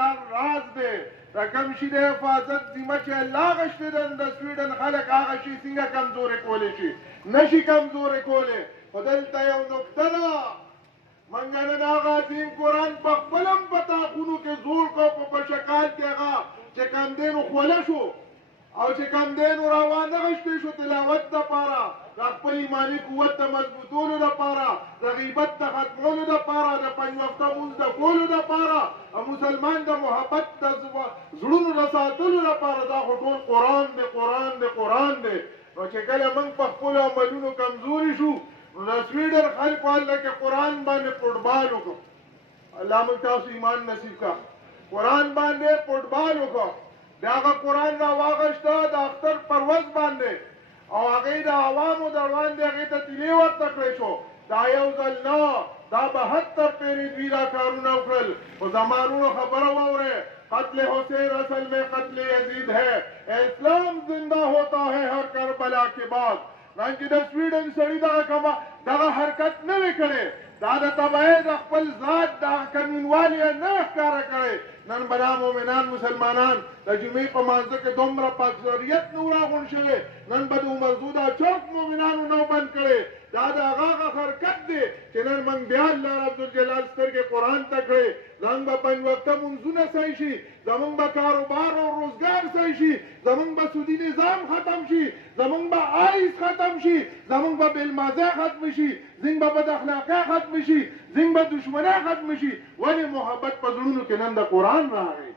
لار راز دی دا کم شي د حفاظت ذمه چې الله غشتې ده د سویډن خلک هغه شي څنګه کمزورې کولی شي نشي کمزورې کولی خو دلته یو نکته ده موږ نن هغه عظیم قرآن په خپل هم په تاقونو کې زور کړو په بشکال کې هغه چې کمدینو خوله شو او چې کمدینو راوانه غشتې شو تلاوت دپاره د خپل ایماني قوت د مضبوطولو دپاره د غیبت د ختمولو دپاره د پنځ وخته لمونځ د کولو دپاره او مسلمان د محبت د زړونو د ساتلو دپاره دا خو ټول قرآن دی قرآن دی قرآن دی نو چې کله موږ په خپلو عملونو کمزوري شو نو د سویډن خلکو هلته کې قرآن باندې فوټبال وکړو الله موږ تاسو ایمان نصیب کړه قرآن باندې فوټبال وکړو د هغه قرآن را واغشته د اختر پر ورځ باندې او هغې د عوامو د وړاندې هغې ته تیلې ورته کړی شو دا یو ځل نه دا 72 پېرې دوی دا کارونه وکړل خو زما وروڼو خبره واورئ قتل حسین اصل میں قتل یزید ہے اسلام زندہ ہوتا ہے ہر کربلا کے بعد نن چې د سویډن سړي دغه حرکت نه وی کړی دا د تبعۍ د خپل ذات د کمینوالي نه ښکاره کړی نن به دا مؤمنان مسلمانان د جمعې په مانځه کې دومره په اکثریت نه راغونډ شوی نن به د عمرزوده چوک مؤمنانو نه بند کړی دا د هغه حرکت دی چې نن موږ بیا الله ربالجلال سترګې قرآن ته کړې زموږ به پنځ وخته مونځونه صحیح شي زموږ به کاروبار او روزګار صحیح شي زموږ به سودي نظام ختم شي زموږ به آیس ختم شي زموږ به بېلمازۍ ختم شي زموږ به بداخلاقۍ ختم شي زموږ به دشمنۍ ختم شي ولې محبت په زړونو کې نن د قرآن راغی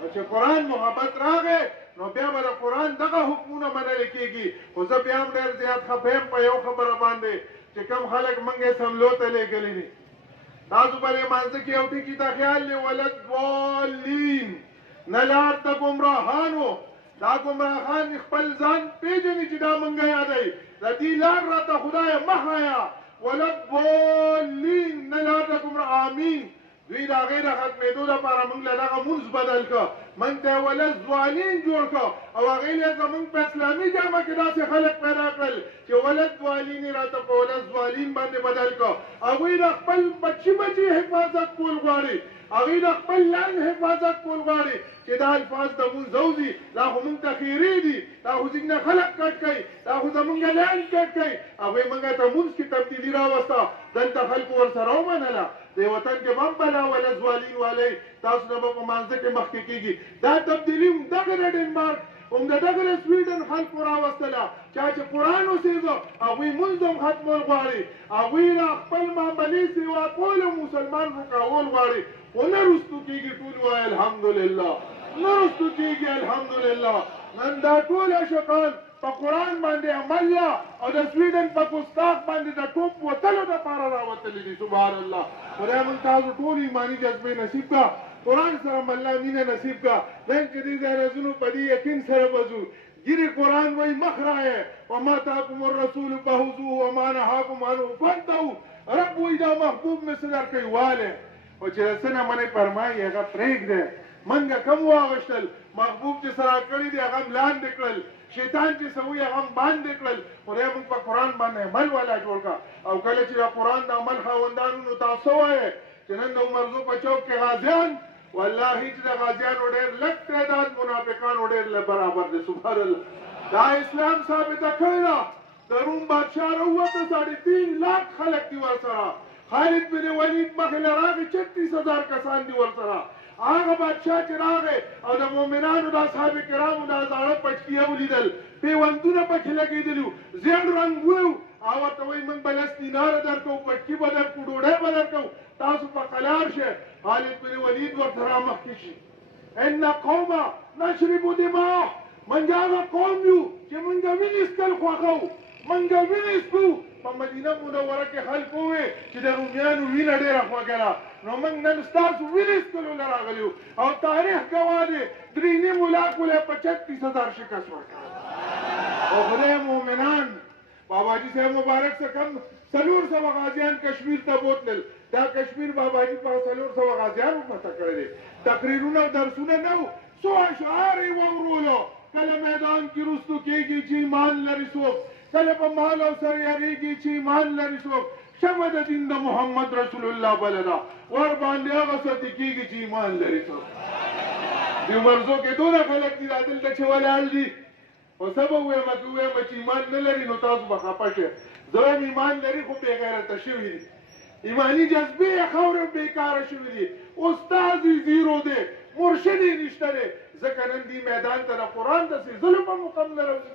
او چې قرآن محبت راغی نو بیا به د قرآن دغه حکمونه منل کېږي خو زه بیا هم ډېر زیات خفه یم په یو خبره باندې چې کوم خلک موږ یې سملو ته لېږلي دي تاسو به لمانځه کې یو ټکي ته خیال دی ولضالین نه لار د ګمراهانو دا ګمراهان خپل ځان پېژني چې دا موږ یادوي د دې لار راته خدایه مه ښایه ولضالین نه لار د ګمراه آمین دوی د هغې د ختمېدو لپاره موږ له دغه مونځ بدل کړه موږ ته یې ولضالین جوړ کړه او هغې له زموږ په اسلامي جامه کې داسې خلک پیدا کړل چې ولضالین یې راته په ولضالین باندې بدل کړه هغوی د خپل بچي حفاظت کول غواړي هغوی د خپل لاین حفاظت کول غواړي چې دا الفاظ د مونځ وځي دا خو مونږ ته خیرې دي دا خو زموږ نه خلک کټ کوي دا خو زموږ لاین کټ کوي هغوی موږ ته مونځ کې تبدیلي راوسته دلته خلکو ورسره ومنله د وطن کې بم بلا ولضالین والی تاسو نه به په مانځه کې مخکې کېږي دا تبدیلي همدغه د ډنمارک همدغه د سویډن خلکو راوستله چا چې قرآن اوسېده هغوی مونځ هم ختمول غواړي هغوی له خپل معاملې سوا کول او مسلمان رکاول غواړي خو نه رستو کېږي ټول وایي الحمدلله نه رستو کېږي الحمدلله نن دا ټول عاشقان په قرآن باندې عمل لا او د سویډن په ګستاخ باندې د ټوپ وتلو دپاره راوتلي دي سبحان الله خدای موږ تاسو ټول ایماني جذبې نصیب کړه قرآن سره مله مینه نصیب کړه نن چې دې ځایرزونو په دې یقین سره وځو ګیرې قرآن وایي مخ رایې وما اتاکم الرسول فخذوه وما نهاکم عنه فانتهوا رب وایي دا محبوب مې څه درکوي والی او چې د څه نه منې فرمایي هغه پرېږدی منګه کم واغشتل محبوب چې سره کړي دي هغه هم لاندې کړل شیطان چې څه وي هغه هم باندې کړل خدای موږ په قرآن باندې عمل والا جوړ کړه او کله چې د قرآن د عمل خاوندانو نو تاسو وایئ چې نن د عمرزو په چوک کې غازیان والله چې د غازیانو ډېر لږ تعداد منافقانو ډېر برابر دی سبحان الله دا اسلام ثابته کړې ده د روم بادشاه راووته 3.5 لاک خلک دي ورسره خالد بن ولید مخې له راغی 36,000 کسان دي ورسره هغه بادشاه چې راغی او د مؤمنانو د اصحاب کرامو دا زاړه پټکیه ولیدل پیوندونه پکې لګېدلي وو زیړ رنګونه وو او ورته وایي موږ به 10 دیناره درکوو پټکي به درکړو ډوډۍ به درکوو تاسو په قلار شئ خالد بن ولید ورته رامخکې شي ان قومه نشرب دماء موږ هغه قوم یو چې موږ وینې څښل خوښوو موږ وینې څښو په مدینه منوره کې خلک ووایي چې د رومیانو وینه ډېره خوږه ده نو موږ نن ستاسو وینې څښلو له راغلي یو او تاریخ ګواه دی 3.5 لاکو له 35,000 شکست ورکړی او خدای مؤمنان باباجي صاحب مبارک څه کم 400 غازیان کشمیر ته بوتلل دا کشمیر باباجي په 400 غازیانو فتح کړی دی تقریرونه او درسونه نه وو څو اشعار یې واورولو کله میدان کې رستو کېږي چې ایمان لري څوک کله په مال او سر یریږي چې ایمان لري څوک شمع د دین د محمد رسول الله بلدا ور باندې هغه څه کېږي چې ایمان لري. د مرزو کې دونه خلک دي دلته چې ولاړ دي او سبا ووایم که ووایم چې ایمان نه لري نو تاسو به خفه شئ. زه وایم ایمان لري خو بې غیرته شوي دي، ایماني جذبې یې خاورې بېکاره شوي دي، استاد یې زیرو دی، مرشد یې نشته دی. ځکه نن دې میدان ته د قرآن داسې ظلم هم مقام نه راځي.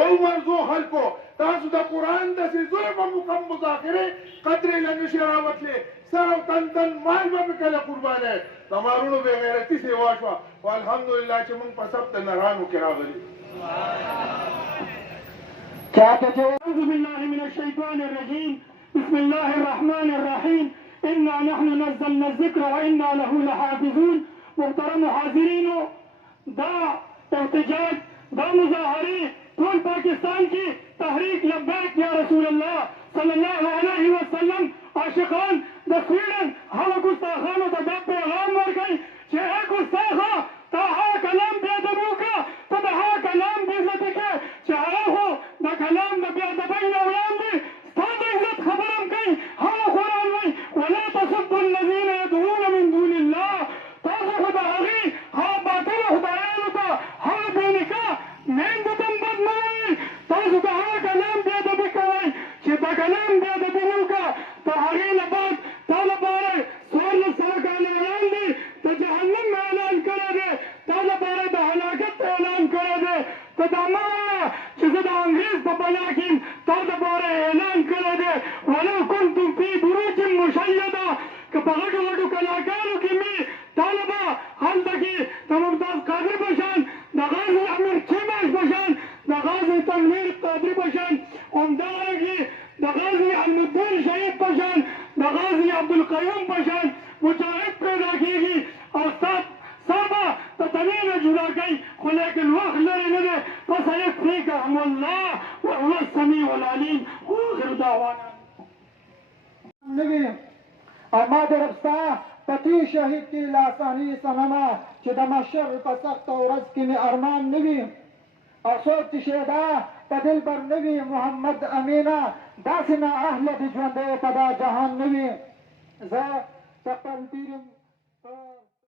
او مرزو خلکو تاسو د قرآن داسې ظلم هم مقام مذاکرې قدرې له نشي راوتلې، سر او تن مال به مې کله قربانوي. د مارونو بې غیرتي سیوا شوه خو الحمدلله چې موږ په سب د نرانو کې راغلي. أعوذ بالله من الشيطان الرجيم. بسم الله الرحمن الرحيم. إنا نحن نزلنا الذكر وإنا له لحافظون. محترم حاضرین، دا احتجاج دا مظاهرے ټول پاکستان کی تحریک لبیک یا رسول الله صلی الله علیه وسلم عاشقان د سویډن هغه ګستاخانو ته دا پیغام ورکوي چې اے ګستاخه تا هغه کلام بې ادبي وکړه، ته د هغه کلام بې عزتي کوې چې هغه خو د کلام د بې ادبۍ نه وړاندې ستا د عزت خبره هم کوي. هغه قرآن وایي ولا تسبوا الذین يدعون من دون الله. تاسو خو د هغې هغه باطلو خدایانو ته هغه بې نکاح میندو ته هم بد مه وایئ. تاسو د هغه کلام بې ادبي کوئ چې د کلام بې ادبي نه وکړه. د هغې نه بعد تا لپاره 1400 کاله وړاندې د جهنم اعلان کړی دی، تا لپاره د هلاکت اعلان کړی دی. ته دا مه وایه چې زه د انګریز په پناه کې یم، تا دپاره اعلان کړی دی ولو کنتم فی بروج مشیده. که په غټو غټو کلاګانو کې مې طالبه هلته کې د ممتاز قادر په شان، د غازي امیر چیماش په شان، د غازي تنویر قادري په شان، همدارنګې د غازي علمالدین شهید په شان، د غازي عبدالقیوم په شان مجاهد پیدا کېږي او ستا سر به د تنې نه جدا کوي. خو لیکن وخت لرې نه دی. فسیکفیکهم الله وهو السمیع العلیم. وآخر دعوانا نوی او ما در ربستا پتی شهید کی لاسانی سنما چې د محشر په سخت ورځ کې مې ارمان نوی او څوک چې شیدا په دل بر نوی محمد امینا داسې نه اهل د ژوندی په دا جهان نوی. زه په خپل پیر